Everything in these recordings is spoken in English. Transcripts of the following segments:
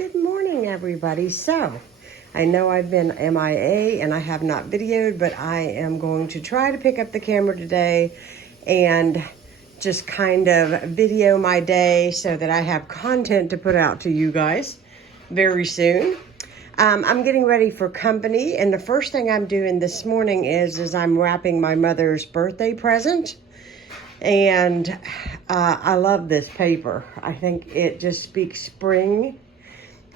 Good morning, everybody. So, I know I've been MIA and I have not videoed, but I am going to try to pick up the camera today and just kind of video my day so that I have content to put out to you guys very soon. I'm getting ready for company, and the first thing I'm doing this morning is I'm wrapping my mother's birthday present. And I love this paper. I think it just speaks spring,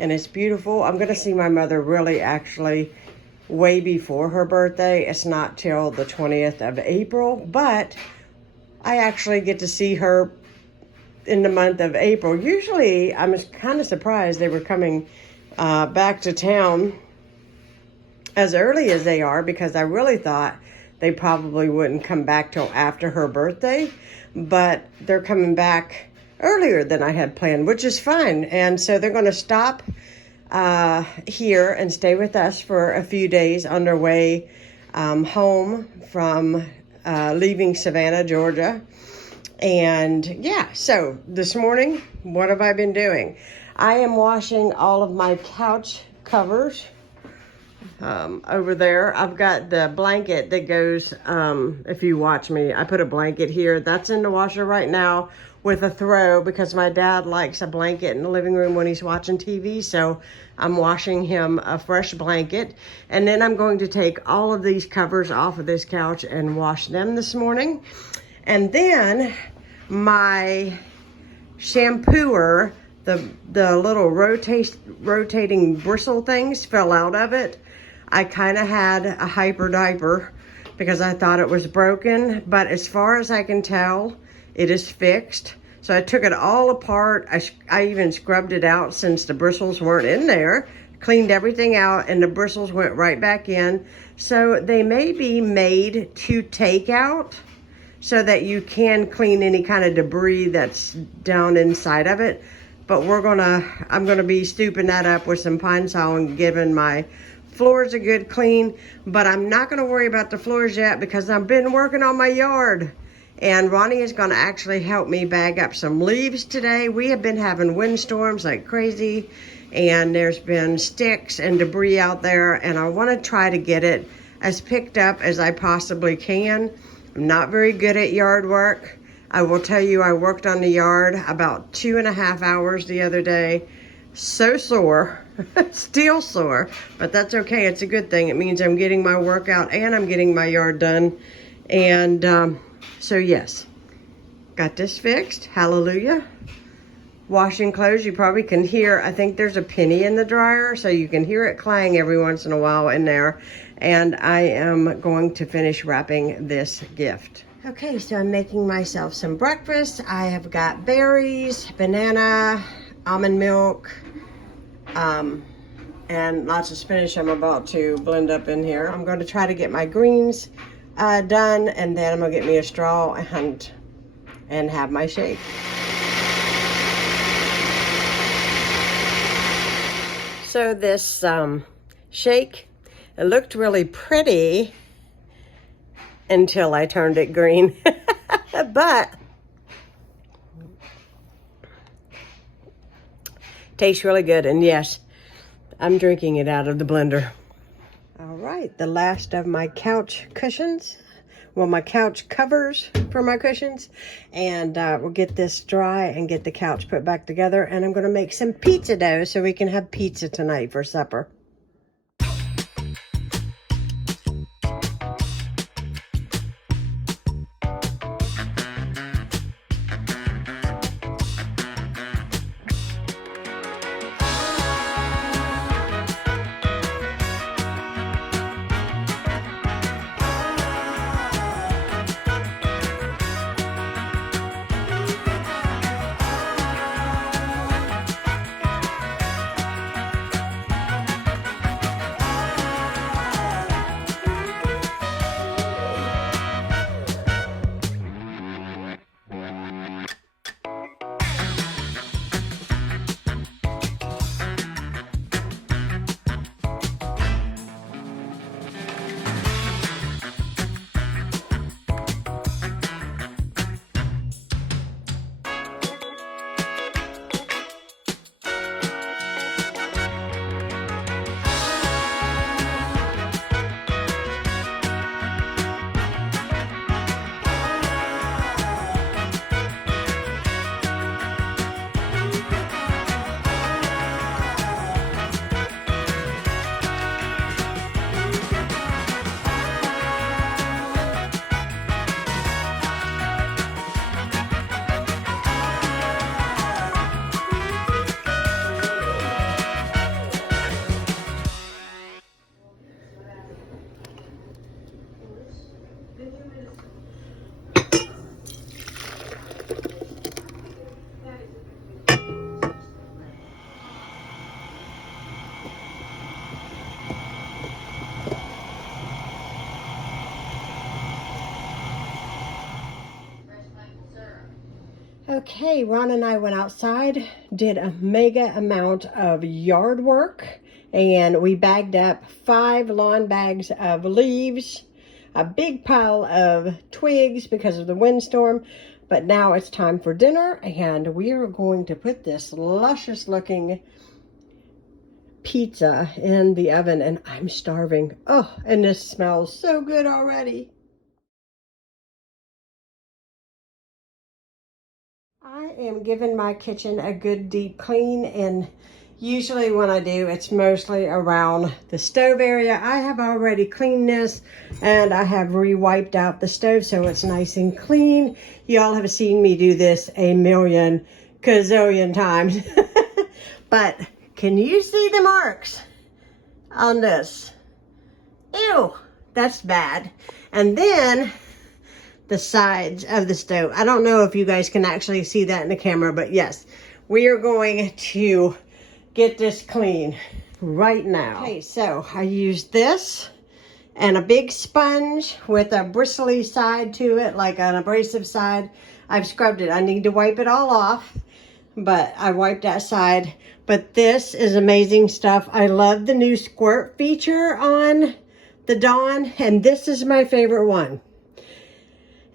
and it's beautiful. I'm going to see my mother really actually way before her birthday. It's not till the 20th of April, but I actually get to see her in the month of April. Usually, I'm kind of surprised they were coming back to town as early as they are, because I really thought they probably wouldn't come back till after her birthday, but they're coming back earlier than I had planned, which is fine. And so they're going to stop here and stay with us for a few days on their way home from leaving Savannah, Georgia. And yeah, so this morning, what have I been doing? I am washing all of my couch covers over there. I've got the blanket that goes, if you watch me, I put a blanket here. That's in the washer right now with a throw, because my dad likes a blanket in the living room when he's watching TV. So I'm washing him a fresh blanket. And then I'm going to take all of these covers off of this couch and wash them this morning. And then my shampooer, the little rotating bristle things fell out of it. I kind of had a hyper diaper because I thought it was broken, but as far as I can tell, it is fixed. So I took it all apart. I even scrubbed it out since the bristles weren't in there, cleaned everything out, and the bristles went right back in. So they may be made to take out so that you can clean any kind of debris that's down inside of it. But I'm gonna be stooping that up with some Pine Sol and giving my floors a good clean. But I'm not gonna worry about the floors yet because I've been working on my yard. And Ronnie is gonna actually help me bag up some leaves today. We have been having windstorms like crazy, and there's been sticks and debris out there, and I wanna try to get it as picked up as I possibly can. I'm not very good at yard work. I will tell you, I worked on the yard about 2.5 hours the other day. So sore, still sore, but that's okay. It's a good thing. It means I'm getting my workout and I'm getting my yard done. And so yes, got this fixed. Hallelujah. Washing clothes, you probably can hear, I think there's a penny in the dryer, so you can hear it clang every once in a while in there. And I am going to finish wrapping this gift. Okay, so I'm making myself some breakfast. I have got berries, banana, almond milk, and lots of spinach I'm about to blend up in here. I'm going to try to get my greens done, and then I'm going to get me a straw and have my shake. So this shake, it looked really pretty until I turned it green. But tastes really good, and yes, I'm drinking it out of the blender. All right, the last of my couch cushions. Well, my couch covers for my cushions. And we'll get this dry and get the couch put back together. And I'm going to make some pizza dough so we can have pizza tonight for supper. Okay, Ron and I went outside, did a mega amount of yard work, and we bagged up 5 lawn bags of leaves, a big pile of twigs because of the windstorm. But now it's time for dinner, and we are going to put this luscious looking pizza in the oven, and I'm starving. Oh, and this smells so good already. I am giving my kitchen a good deep clean, and usually when I do, it's mostly around the stove area. I have already cleaned this, and I have re-wiped out the stove so it's nice and clean. Y'all have seen me do this a million gazillion times. But can you see the marks on this? Ew, that's bad. And then the sides of the stove. I don't know if you guys can actually see that in the camera, but yes, we are going to get this clean right now. Okay, so I used this and a big sponge with a bristly side to it, like an abrasive side. I've scrubbed it. I need to wipe it all off, but I wiped that side. But this is amazing stuff. I love the new squirt feature on the Dawn, and this is my favorite one.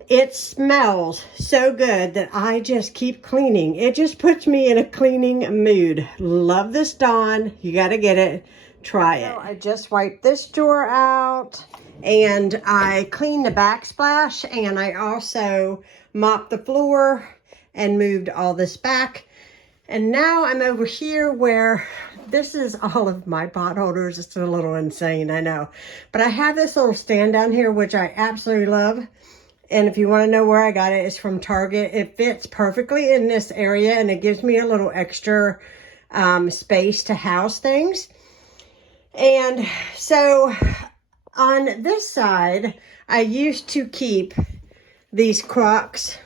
It smells so good that I just keep cleaning. It just puts me in a cleaning mood. Love this Dawn. You got to get it. Try it. So I just wiped this drawer out, and I cleaned the backsplash, and I also mopped the floor and moved all this back. And now I'm over here where this is all of my pot holders. It's a little insane, I know. But I have this little stand down here, which I absolutely love. And if you want to know where I got it, it's from Target. It fits perfectly in this area, and it gives me a little extra space to house things. And so on this side, I used to keep these crocks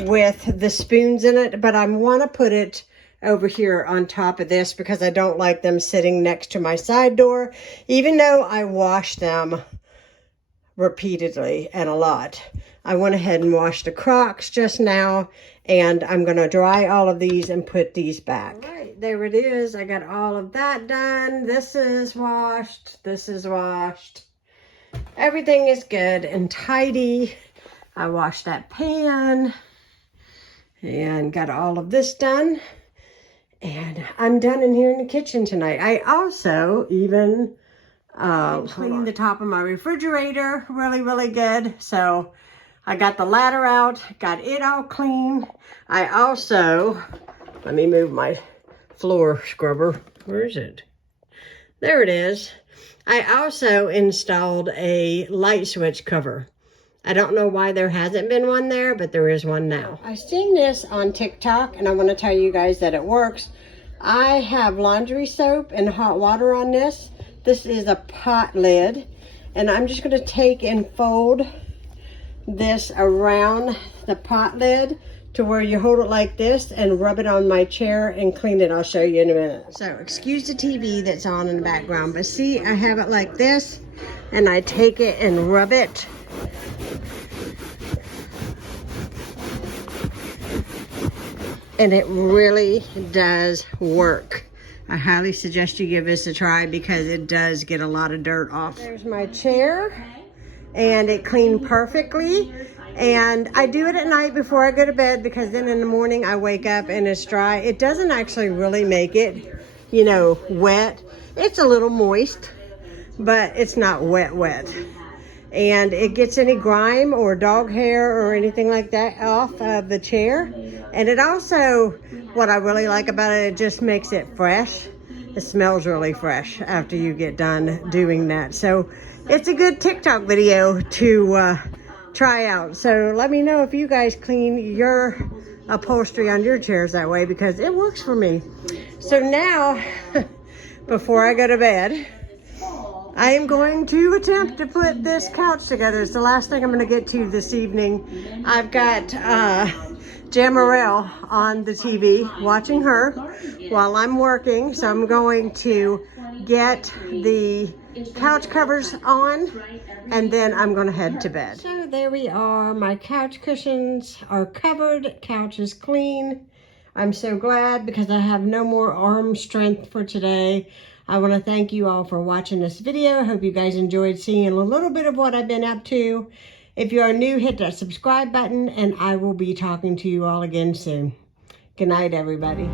with the spoons in it, but I want to put it over here on top of this because I don't like them sitting next to my side door, even though I wash them repeatedly and a lot. I went ahead and washed the crocks just now, and I'm going to dry all of these and put these back. All right, there it is. I got all of that done. This is washed. This is washed. Everything is good and tidy. I washed that pan and got all of this done. And I'm done in here in the kitchen tonight. I also even cleaned the top of my refrigerator really good. So I got the ladder out, got it all clean. I also, let me move my floor scrubber. Where is it? There it is. I also installed a light switch cover. I don't know why there hasn't been one there, but there is one now. I've seen this on TikTok, and I want to tell you guys that it works. I have laundry soap and hot water on this. This is a pot lid, and I'm just going to take and fold this around the pot lid to where you hold it like this and rub it on my chair and clean it. I'll show you in a minute. So excuse the TV that's on in the background, but see, I have it like this, and I take it and rub it. And it really does work. I highly suggest you give this a try because it does get a lot of dirt off. There's my chair, and it cleaned perfectly. And I do it at night before I go to bed because then in the morning I wake up and it's dry. It doesn't actually really make it, you know, wet. It's a little moist, but it's not wet. And it gets any grime or dog hair or anything like that off of the chair. And it also, what I really like about it, it just makes it fresh. It smells really fresh after you get done doing that. So it's a good TikTok video to try out. So let me know if you guys clean your upholstery on your chairs that way, because it works for me. So now, before I go to bed, I am going to attempt to put this couch together. It's the last thing I'm going to get to this evening. I've got Jamarelle on the TV, watching her while I'm working. So I'm going to get the couch covers on, and then I'm gonna head to bed. So there we are. My couch cushions are covered. Couch is clean. I'm so glad because I have no more arm strength for today. I want to thank you all for watching this video. I hope you guys enjoyed seeing a little bit of what I've been up to. If you are new, hit that subscribe button, and I will be talking to you all again soon. Good night, everybody.